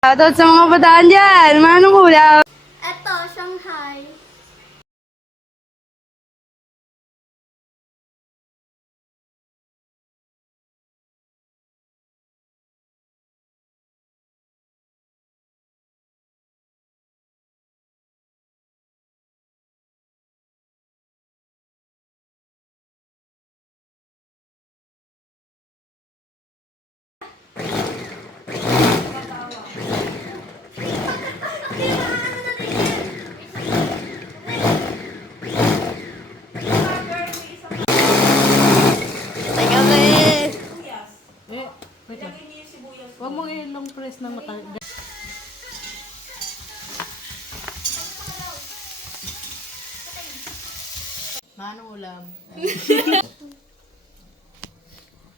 Shoutout sa mga bataan dyan. Manong ulam? Eto, Shanghai. Teka ba eh. Wait lang. Huwag mong ilong press ng mata. Manong ulam.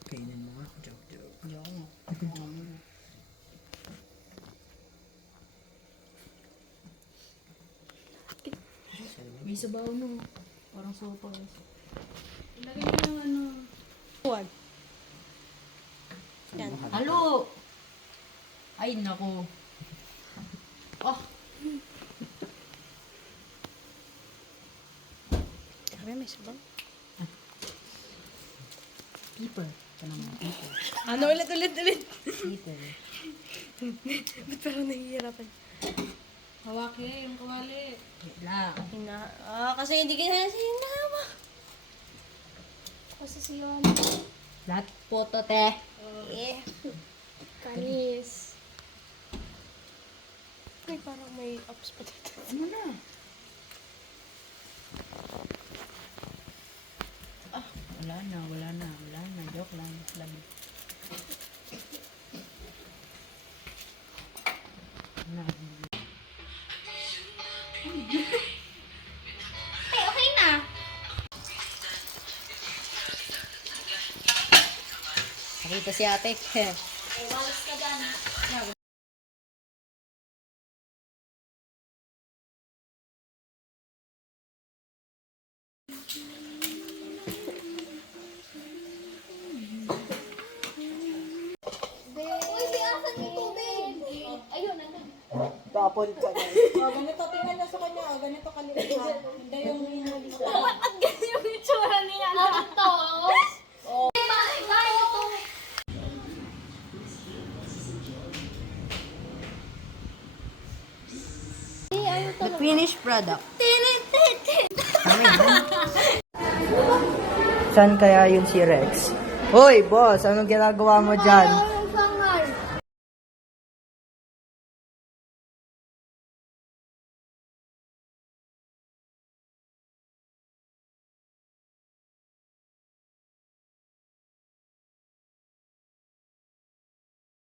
Kainin mo nga. Joke. May sabaw no. Parang sopa. Ilagay mo yung ano. Huwag. Halo! Ay, nako. Oh, Sabi may sabaw. pepper. Ito naman, pepper. Ano ulit? Pepper. Ba't parang nahihirapan? Hawaki, yung kawali. Wait lang. Kasi hindi ka na sinama. Kasi si Yon. Lahat po to, te. Eh. Kanis. Ay, parang may ups pa dito. Ano na? Wala na. Joke lang. Na. Hey, okay na. Nakita si ate. Walas ka dyan. Uy, si asan yung tubig? Ayun, nandun. Tapon ka na. Ganito, tingnan niya sa kanya. Ganito kaliit ha. Hindi yung hinuli ko. At ganyan yung itsura niya. Ano to? The finished product. Saan kaya yun si Rex? Hoy, boss! Anong ginagawa mo dyan?